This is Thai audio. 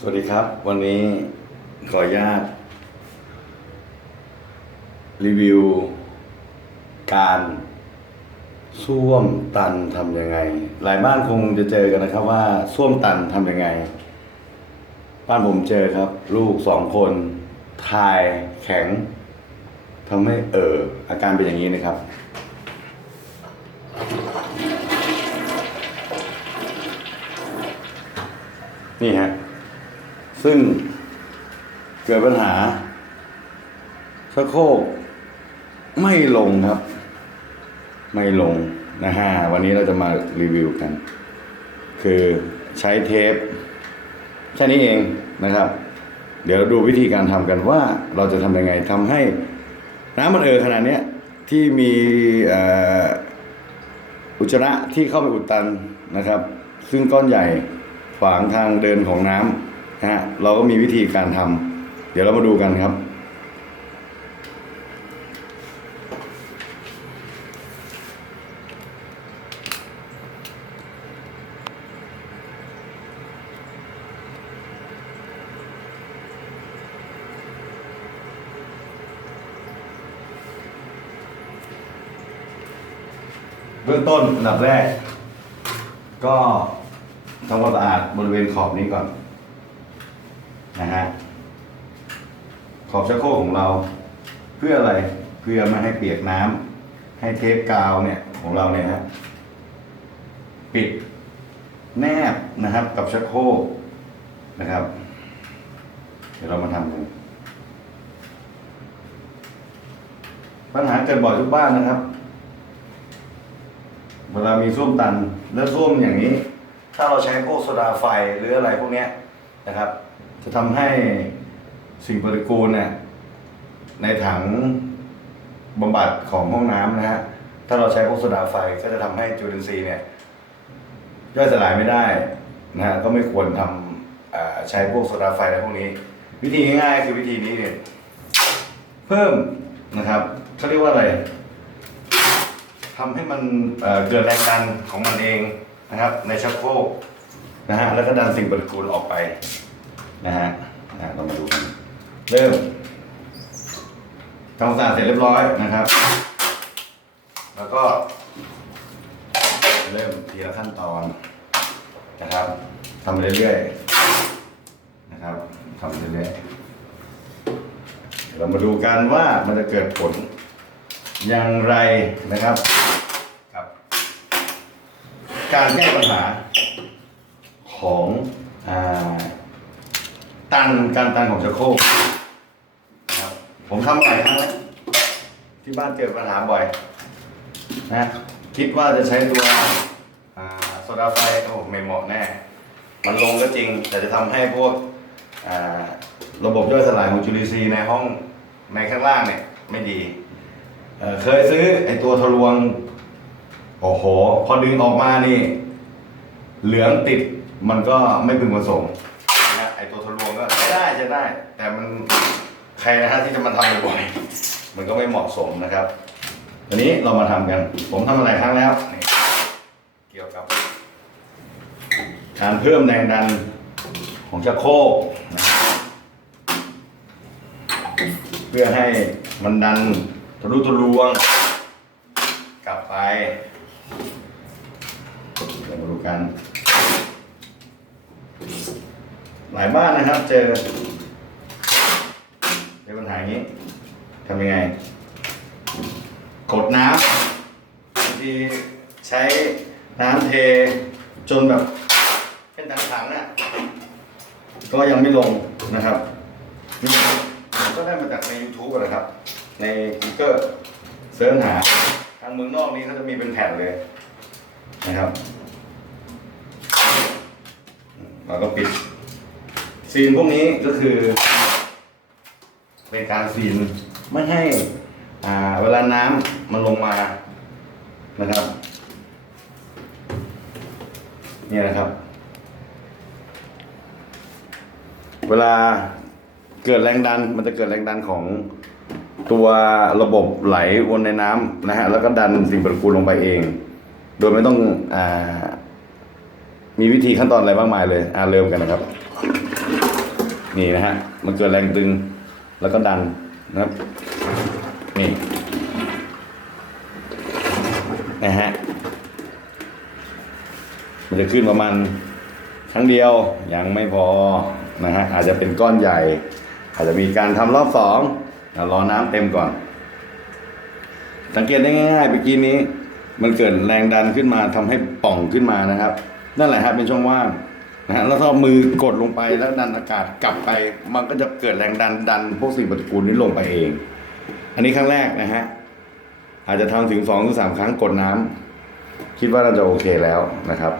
สวัสดีครับ วันนี้ขออนุญาต รีวิว การส้วมตันทำยังไง หลายบ้านคงจะเจอกันนะครับว่าส้วมตันทำยังไง บ้านผมเจอครับ ลูกสองคนทายแข็งทำให้เอออาการเป็นอย่างนี้นะครับนี่ฮะ ซึ่งเกิดปัญหาชักโคกไม่ลงครับ ไม่ลงนะฮะวันนี้เราจะมารีวิวกัน คือใช้เทปแค่นี้เองนะครับ เดี๋ยวดูวิธีการทำกันว่าเราจะทำยังไงทำให้น้ำมันเออขนาดนี้ที่มีอุจจาระที่เข้าไปอุดตันนะครับ ซึ่งก้อนใหญ่ขวางทางเดินของน้ำ นะฮะเราก็มีวิธีการทำเดี๋ยวเรามาดูกันครับ เบื้องต้นอันดับแรก ก็ทำความสะอาดบริเวณขอบนี้ก่อน นะฮะขอบชักโครกของเรา เพื่ออะไรเพื่อไม่ให้เปียกน้ำให้เทปกาวเนี่ยของเราเนี่ยฮะปิดแนบนะครับ กับชักโครกนะครับ เดี๋ยวเรามาทำกันปัญหาเกิดบ่อยทุกบ้านนะครับ เวลามีส้วมตันแล้วส้วมอย่างนี้ ถ้าเราใช้พวกโซดาไฟหรืออะไรพวกนี้นะครับ จะทำให้สิ่งปฏิกูลเนี่ยในถังบำบัดของห้องน้ำนะฮะ ถ้าเราใช้พวกโซดาไฟก็จะทำให้จุลินทรีย์เนี่ยย่อยสลายไม่ได้นะฮะก็ไม่ควรทำใช้พวกโซดาไฟอะไรพวกนี้ วิธีง่ายๆคือวิธีนี้เนี่ยเพิ่มนะครับเขาเรียกว่าอะไรทำให้มันเอ่อเกิดแรงดันของมันเองนะครับ ในชักโครกนะฮะแล้วก็ดันสิ่งปฏิกูลออกไป นะฮะนะเรามาดูกันเริ่มทำความสะอาดเสร็จเรียบร้อยนะครับ แล้วก็ เริ่มทีละขั้นตอนนะครับทำไปเรื่อยๆนะครับทำไปเรื่อยๆเรามาดูกันว่ามันจะเกิดผลอย่างไรนะครับกับ การแก้ปัญหาของอา ตันการตันของชักโครกนะครับผมทำหลายครั้งแล้วที่บ้านเจอปัญหาบ่อยนะคิดว่าจะใช้ตัวโซดาไฟโอ้ไม่เหมาะแน่ มันลงก็จริง แต่จะทำให้พวกระบบย่อยสลายของจุลินทรีย์ในห้องในข้างล่างเนี่ยไม่ดีเเคยซื้อไอตัวทะลวง โอ้โห พอดึงออกมานี่ เหลืองติดมันก็ไม่พึงประสงค์นะไอตัวทะลวง ได้ แต่มันใครนะฮะที่จะมาทำบ่อยๆมันก็ไม่เหมาะสมนะครับ วันนี้เรามาทำกัน ผมทำมาหลายครั้งแล้วเกี่ยวกับ การเพิ่มแรงดันของชักโครกนะครับเพื่อให้มันดันทะลุทะลวง กลับไปเดี๋ยวมาดูกัน หลายบ้านนะครับเจอเจ อปัญหาย่างนี้ทำยังไง กดน้ำบางทีใช้น้ำเทจนแบบเป็นถังๆน่ะก็ยังไม่ลงนะครับนี่ก็ได้มาจากใน YouTube นะครับ ใน Google เสิร์ชหา ทางเมืองนอกนี้เขาจะมีเป็นแผ่นเลยนะครับเราก็ปิดซีนพวกนี้ก็คือ เป็นการซีนไม่ให้อ่าเวลาน้ำมันลงมานะครับ เนี่ยนะครับ เวลาเกิดแรงดันมันจะเกิดแรงดันของตัวระบบไหลวนในน้ำนะฮะแล้วก็ดันสิ่งปฏิกูลลงไปเอง โดยไม่ต้องอ่ามีวิธีขั้นตอนอะไรมากมายเลย อ่าเริ่มกันนะครับ นี่นะฮะ มันเกิดแรงดึง แล้วก็ดันนะครับนี่นะฮะมันจะขึ้นประมาณครั้งเดียวยังไม่พอนะฮะอาจจะเป็นก้อนใหญ่ อาจจะมีการทำรอบสองรอน้ำเต็มก่อน สังเกตได้ง่ายๆเมื่อกี้นี้ มันเกิดแรงดันขึ้นมาทำให้ป่องขึ้นมานะครับ นั่นแหละครับเป็นช่องว่าง นะฮะแล้วถ้ามือกดลงไปแล้วดันอากาศกลับไป มันก็จะเกิดแรงดันดันพวกสิ่งปฏิกูลนี้ลงไปเอง อันนี้ครั้งแรกนะฮะอาจจะทำถึงสองถึงสามครั้งกดน้ำคิดว่าเราจะโอเคแล้วนะครับ